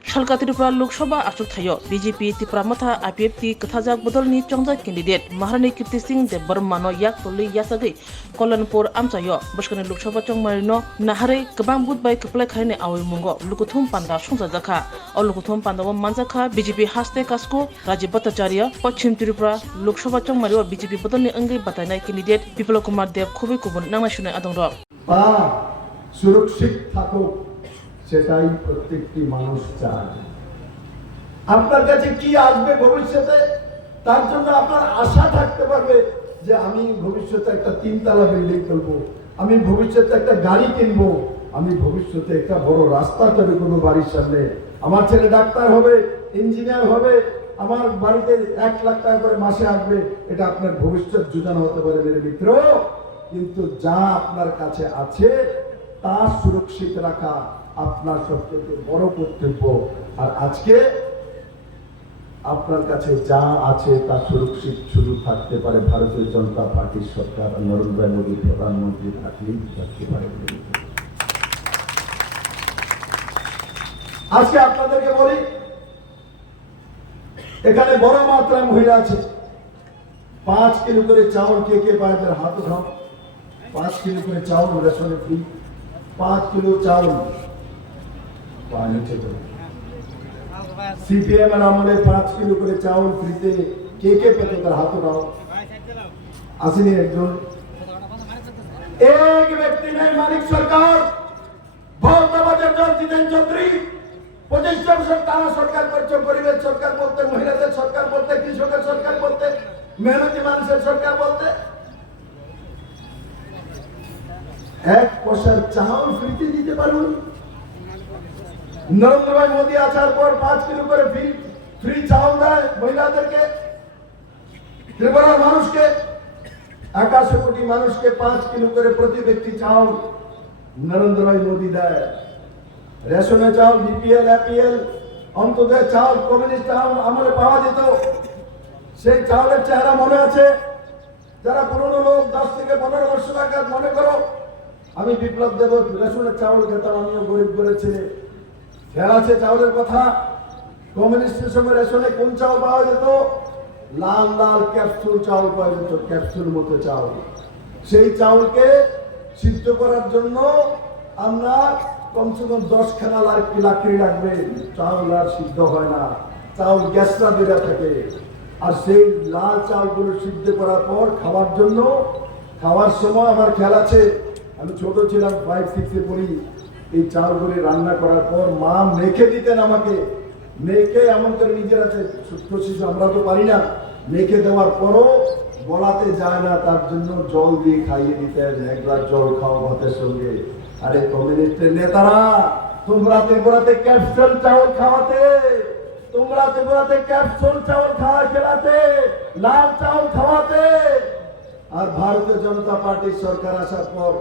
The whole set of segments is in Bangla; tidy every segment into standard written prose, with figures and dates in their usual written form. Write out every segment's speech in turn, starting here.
Shalka Tripura Lok Sabha Ashok Thayo BJP Tripura Matha IPF ti Kathajak Bodolni Chongjak candidate Maharani Kirti Singh de Barmano Yak Toli Yasagi Kolanpur Amchayo Bashkani Lok Sabha Chongmarino Nahare Kabang Budbai Kaplek Haine Awi Mungo Lukuthum Panda Sungzaka or Lukuthum Panda Manzaka BJP Haste Kasko Rajiv Bhattacharya Pachim Tripura Lok Sabha Chongmario BJP Bodolni Angai Batanai candidate Biplab Kumar Dev Khobi Kubun Nangashune Adongro সুরক্ষিত থাকুক সেটাই প্রত্যেকটি মানুষ চায়। আপনার কাছে কি আসবে ভবিষ্যতে তার জন্য আপনার আশা থাকতে পারবে যে আমি ভবিষ্যতে একটা তিনতলা বিল্ডিং করব, আমি ভবিষ্যতে একটা গাড়ি কিনবো, আমি ভবিষ্যতে একটা বড় রাস্তা তৈরি করবো বাড়ির সামনে, আমার ছেলে ডাক্তার হবে, ইঞ্জিনিয়ার হবে, আমার বাড়িতে 1 লাখ টাকা করে মাসে আসবে। এটা আপনার ভবিষ্যৎ যোজনা হতে পারে মেরে মিত্র, কিন্তু যা আপনার কাছে আছে তা সুরক্ষিত রাখা আপনার সবচেয়ে বড় কর্তব্য। আর আজকে আপনার কাছে যা আছে তা সুরক্ষিত শুধু থাকতে পারে ভারতীয় জনতা পার্টির সরকার, নরেন্দ্র মোদী প্রধানমন্ত্রী থাকলেই থাকতে পারে। আজকে আপনাদেরকে বলি, এখানে বড় মাত্রায় মহিলা আছে। 5 কিলো করে চাউল কে কে পায় তার হাত উঠাও। 5 কিলো করে চাউল রেশনে ফ্রি, 5 কিলো চাউল পানি চেয়ে সিপিএম এর আমলে 5 কিলো করে চাউল ফ্রিতে কে কে পেতে তার হাত উঠাও। আসেনি একজন? এক ব্যক্তি নেই, মালিক সরকার ভৌতবাদের জল জিতেন চৌধুরী 25 বছর টানা সরকার করছে। গরিবের সরকার বলতে, মহিলাদের সরকার বলতে, কৃষকের সরকার বলতে, মেহনতি মানুষের সরকার বলতে। 1 পয়সার চাউল ফ্রিতে দিতে পারুন। নরেন্দ্র ভাই মোদী আসার পর 5 কিলো করে ফ্রি চাউল দেয় মহিলাদেরকে, ত্রিপুরার মানুষকে, 81 কোটি মানুষকে 5 কিলো করে প্রতি ব্যক্তি চাউল নরেন্দ্র ভাই মোদী দেয়। রেশনে চাউল, বিপিএল, এপিএল, অন্তর্জাতীয় চাউল, কমিউনিস্ট চাউল আমলে পাওয়া যেত। সেই চাউলের চেহারা মনে আছে? যারা পুরনো লোক 10 থেকে 15 বছর আগে মনে করো, আমি বিপ্লব দেব রেশনের চাউল খেতাম, আমিও গরিব করেছি। খেয়াল আছে চাউলের কথা? কমিউনিস্টের সময় রেশনে কোন চাউল পাওয়া যেত? লাল লাল ক্যাপসুল চাউল পাওয়া যেত, ক্যাপসুল মতো চাউল। সেই চাউলকে সিদ্ধ করার জন্য আমরা কমসে কম 10 খানা লাকড়ি লাগবে, চাউল আর সিদ্ধ হয় না, চাউল গ্যাসটা বেড়ে থাকে। আর সেই লাল চাউলগুলো সিদ্ধ করার পর খাওয়ার জন্য, খাওয়ার সময় আমার খেয়াল আছে, আমি ছোট ছিলাম, 5-6 এ পড়ি। এই চাউলগুলি রান্না করার পর মা মেখে দিতেন আমাকে, মেখে এমন করে নিজের হাতে, ছোট্ট শিশু আমরা তো পারি না, মেখে দেওয়ার পরও বলাতে যায় না, তার জন্য জল দিয়ে খাইয়ে দিতেন। 1 গ্লাস জল খাও ভাতের সঙ্গে। আরে কমিউনিস্টের নেতারা, তোমরা ত্রিপুরাতে ক্যাপসুল চাউল খাওয়াতে, তোমরা ত্রিপুরাতে ক্যাপসুল চাউল খেলাতে, লাল চাউল খাওয়াতে। আর ভারতীয় জনতা পার্টির সরকার আসার পর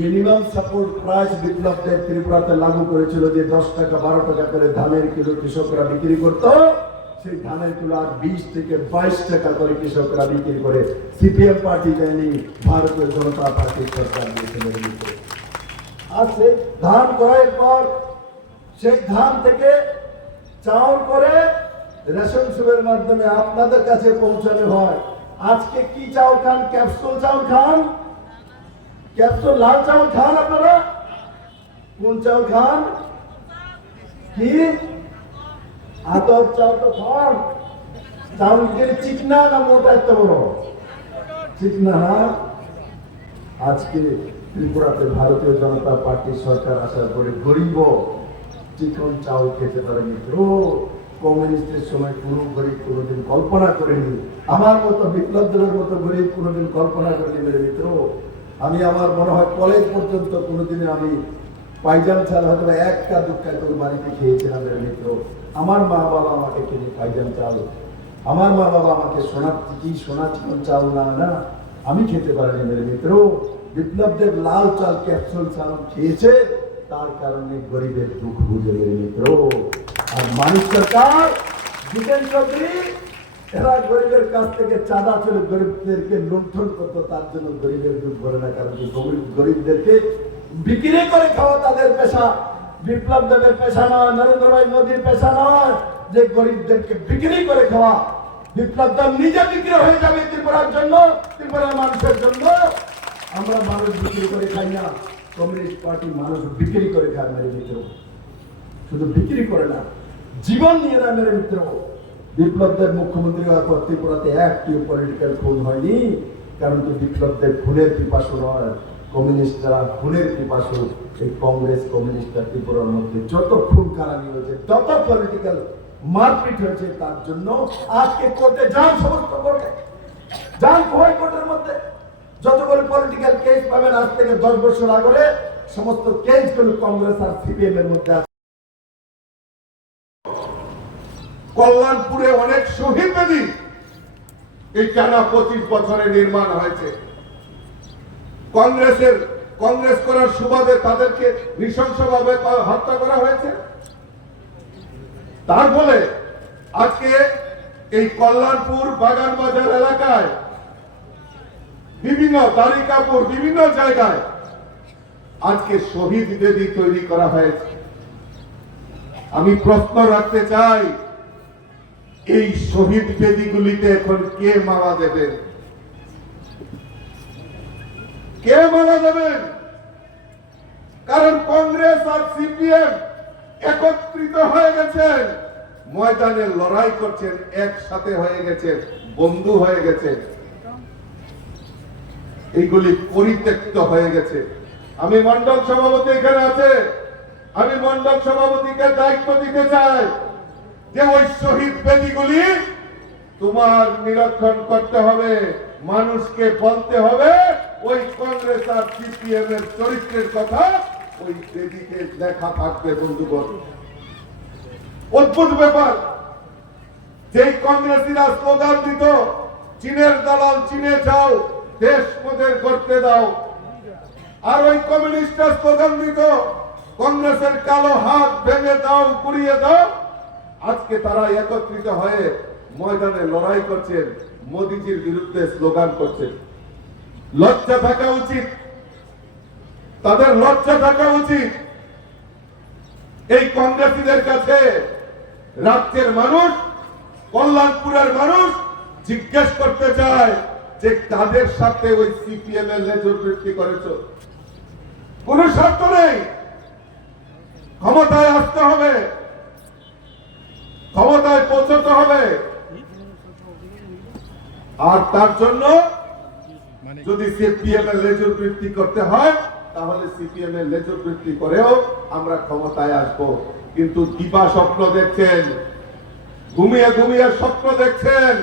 minimum support price Biplab Deb ত্রিপুরাতে লাগু করেছিল, যে 10 টাকা 12 টাকা করে ধানের কিলো কৃষকরা বিক্রি করত। সেই ধানের কিলো আর 20 থেকে 22 টাকা করে কৃষকরা বিক্রি করে। সিপিএম পার্টি দেয়নি, ভারতীয় জনতা পার্টির সরকার দিয়েছিল। আর সেই ধান ক্রয়ের পর সেই ধান থেকে চাউল করে রেশন শপের মাধ্যমে আপনাদের কাছে পৌঁছানো হয়। আজকে কি চাউল খান? ক্যাপসুল চাউল খান, ক্যাপসুল লাল চাউল খান। আপনারা কোন চাউল খান? কি আতপ চাউল তো খান। চাউল কি চিকনা না মোটা? এত বড় চিকনা না। আজকে ত্রিপুরাতে ভারতীয় জনতা পার্টির সরকার আসার পরে গরিব চিকন চাউল খেতে পারে মিত্র। কমিউনিস্টের সময় কোনো গরিব কোনোদিন কল্পনা করেনি, আমার মতো বিপ্লব দেবের মতো গরিব কোনোদিন কল্পনা করেনি মেরে মিত্র। আমি আমার মনে হয় কলেজ পর্যন্ত কোনোদিনে আমি পাইজাম চাল হয়তো 1-2 করে বাড়িতে খেয়েছিলাম মেরে মিত্র। আমার মা বাবা আমাকে কিনে পাইজাম চাল, আমার মা বাবা আমাকে সোনা চিকন চাউল না আমি খেতে পারিনি মেরে মিত্র। বিপ্লব দেব লাল চাল ক্যাপসুল চাল খেয়েছে, তার কারণে গরিবের দুঃখ বুঝে মেরে মিত্র। আর মানিক সরকার, জিতেন চৌধুরী, এরা গরিবের কাছ থেকে চাঁদা চলে গরিবদেরকে লুণ্ঠন করতো, তার জন্য গরিবের দুধ ভরে না। কারণ গরিবদেরকে বিক্রি করে খাওয়া তাদের পেশা। বিপ্লব দেবের পেশা নয়, নরেন্দ্র ভাই মোদীর পেশা নয় যে গরিবদেরকে বিক্রি করে খাওয়া। বিপ্লব দেব নিজে বিক্রি হয়ে যাবে ত্রিপুরার জন্য, ত্রিপুরার মানুষের জন্য। আমরা মানুষ বিক্রি করে খাই না, কমিউনিস্ট পার্টি মানুষ বিক্রি করে খায় মেরে মিত্র। শুধু বিক্রি করে না, জীবন নিয়ে নেয় মেরে মিত্র। বিপ্লব দেব মুখ্যমন্ত্রী হওয়ার পর ত্রিপুরাতে একটিও পলিটিক্যাল খুন হয়নি, কারণ তো বিপ্লব দেব খুনের পিপাসু নয়, কমিউনিস্টরা খুনের পিপাসু। এই কংগ্রেস কমিউনিস্টরা ত্রিপুরার মধ্যে যত খুন খারাপি হয়েছে, যত পলিটিক্যাল মারপিট হয়েছে, তার জন্য আজকে কোর্টে যান, সমস্ত কোর্টে যান, খোয়াই কোর্টের মধ্যে যতগুলো পলিটিক্যাল কেস পাবেন আজ থেকে 10 বছর আগে, সমস্ত কেসগুলো কংগ্রেস আর সিপিএম এর মধ্যে। কল্যাণপুরে অনেক শহীদ বেদি এই টানা 25 বছরে নির্মাণ হয়েছে। কংগ্রেস করার সুবাদে তাদেরকে নৃশংসভাবে হত্যা করা হয়েছে। তার ফলে আজকে এই কল্যাণপুর বাগানবাজার এলাকায় বিভিন্ন তালিকাপুর বিভিন্ন জায়গায় আজকে শহীদ বেদি তৈরি করা হয়েছে। আমি প্রশ্ন রাখতে চাই, এই শহীদ বেদিগুলিতে এখন কে মারা দেবেন? কে মারা দেবেন? কারণ কংগ্রেস আর সিপিএম একত্রিত হয়ে গেছেন, ময়দানে লড়াই করছেন, একসাথে হয়ে গেছেন, বন্ধু হয়ে গেছেন। এইগুলি পরিত্যক্ত হয়ে গেছে। আমি মন্ডল সভাপতি এখানে আছে, আমি মন্ডল সভাপতিকে দায়িত্ব দিতে চাই যে ওই শহীদ বেদিগুলি তোমার নিরীক্ষণ করতে হবে, মানুষকে বলতে হবে ওই কংগ্রেস আর সিপিএম এর চরিত্রের কথা ওই বেদিকে লেখা থাকবে। বন্ধুগণ, অদ্ভুত ব্যাপার, যেই কংগ্রেসীরা স্লোগান দিত চীনের দালাল চীনে যাও, দেশ মোদের করতে দাও, আর ওই কমিউনিস্টরা স্লোগান দিত কংগ্রেসের কালো হাত ভেঙে দাও, পুড়িয়ে দাও, আজকে তারা একত্রিত হয়ে ময়দানে লড়াই করছেন, মোদিজির বিরুদ্ধে স্লোগান করছেন। লজ্জা থাকা উচিত, তাদের লজ্জা থাকা উচিত। এই কংগ্রেসীদের কাছে রাজ্যের মানুষ, কল্যাণপুরের মানুষ জিজ্ঞেস করতে চায় যে তাদের সাথে ওই সিপিএম এর লেজুর বৃদ্ধি করেছ। কোন শর্ত নেই, ক্ষমতায় আসতে হবে, ক্ষমতায় পৌঁছতে হবে, আর তার জন্য যদি সিপিএম এর লেজুর বৃদ্ধি করতে হয় তাহলে সিপিএম এর লেজুর বৃদ্ধি করেও আমরা ক্ষমতায় আসবো। কিন্তু দিবা স্বপ্ন দেখছেন, ঘুমিয়ে ঘুমিয়ে স্বপ্ন দেখছেন,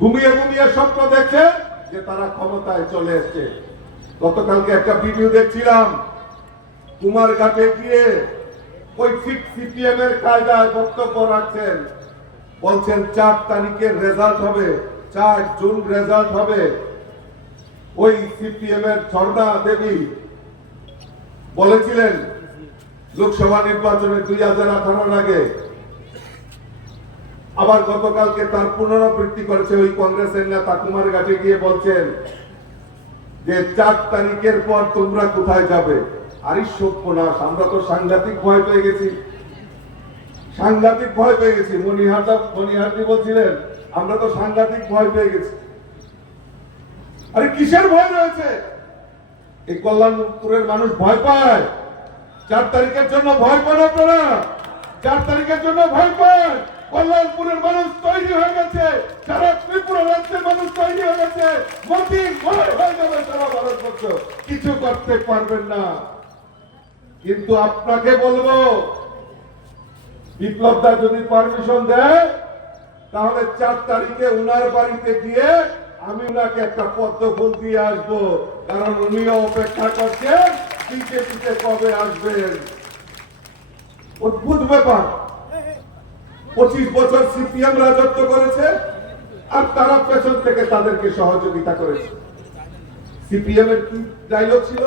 ঘুমিয়ে ঘুমিয়ে স্বপ্ন দেখছেন যে তারা ক্ষমতায় চলে এসছে। গতকালকে একটা ভিডিও দেখছিলাম, কুমারঘাটে গিয়ে ওই সিপিএম এর কায়দায় বক্তব্য রাখছেন, বলছেন 4 তারিখের রেজাল্ট হবে, 4 জুন রেজাল্ট হবে। ওই সিপিএম এর ঝর্ণা দেবী বলেছিলেন লোকসভা নির্বাচনে 2018 আগে, আবার গতকালকে তার পুনরাবৃত্তি করেছে ওই কংগ্রেসের নেতা কুমারঘাটে গিয়ে বলছেন যে 4 তারিখের পর তোমরা কোথায় যাবে। আরে সর্বনাশ, আমরা তো সাংঘাতিক ভয় পেয়ে গেছি, সাংঘাতিক ভয় পেয়ে গেছি। মনিহারদি বলছিলেন আমরা তো সাংঘাতিক ভয় পেয়ে গেছি। আরে কিসের ভয় রয়েছে? এই কল্যাণপুরের মানুষ ভয় পায়, 4 তারিখের জন্য ভয় পান আপনারা? 4 তারিখের জন্য ভয় পান? কল্যাণপুরের মানুষ তৈরি হয়ে গেছে, সারা ত্রিপুরা রাজ্যের মানুষ তৈরি হয়ে গেছে, মোদি ভয় হয়ে যাবে সারা ভারতবর্ষ, কিছু করতে পারবেন না। কিন্তু আপনাকে বলবো, বিপ্লবদা যদি পারমিশন দেয় তাহলে 4 তারিখে উনার বাড়িতে গিয়ে আমি উনাকে একটা পদ্ম ফুল দিয়ে আসবো, কারণ উনিও অপেক্ষা করছেন বিজেপিতে কবে আসবেন। অদ্ভুত ব্যাপার, 25 বছর সিপিএম রাজত্ব করেছে আর তারা পেছন থেকে তাদেরকে সহযোগিতা করেছে। সিপিএম এর কি ডায়লগ ছিল?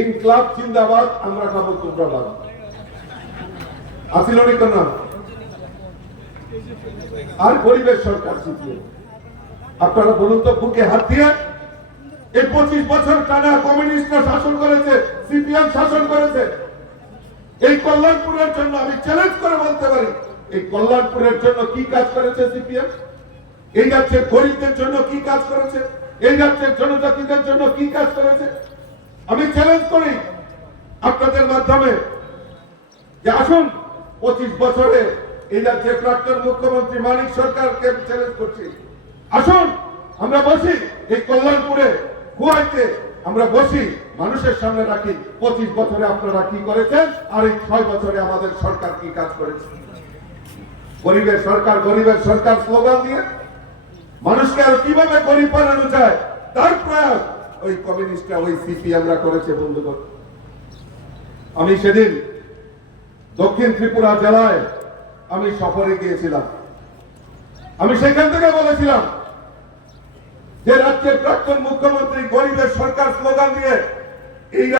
ইনকলাব জিন্দাবাদ, আমরা খাবো তোমরা বাদ। আসিল নি কেন? আর গরিবের সরকার সিপিএম। আপনারা বলুন তো, বুকে হাত দিয়ে এই 25 বছর টানা কমিউনিস্টরা শাসন করেছে, সিপিএম শাসন করেছে, এই কল্যাণপুরের জন্য আমি চ্যালেঞ্জ করে বলতে পারি, এই কল্যাণপুরের জন্য কি কাজ করেছে সিপিএম? এই রাজ্যের গরিবদের জন্য কি কাজ করেছে? এই রাজ্যের জনজাতিদের জন্য কি কাজ করেছে? আমি চ্যালেঞ্জ করি আপনাদের মাধ্যমে যে আসুন 25 বছরে এই রাজ্যের প্রাক্তন মুখ্যমন্ত্রী মানিক সরকারকে চ্যালেঞ্জ করছি, আসুন আমরা বসি এই কল্যাণপুরে কুয়াইতে, আমরা বসি মানুষের সামনে রাখি 25 বছরে আপনারা কি করেছেন আর এই 6 বছরে আমাদের সরকার কি কাজ করেছে। গরিবের সরকার স্লোগান দিয়ে মানুষকে আর কিভাবে গরিব বানানো যায় তার প্রয়াস ওই কমিউনিস্টরা, ওই সিপিএমরা করেছে। বন্ধুগণ, আমি সেদিন দক্ষিণ ত্রিপুরা জেলায় আমি সফরে গিয়েছিলাম। আমি সেখান থেকে বলেছিলাম যে রাজ্যের প্রাক্তন মুখ্যমন্ত্রী গরিবের সরকার স্লোগান দিয়ে এই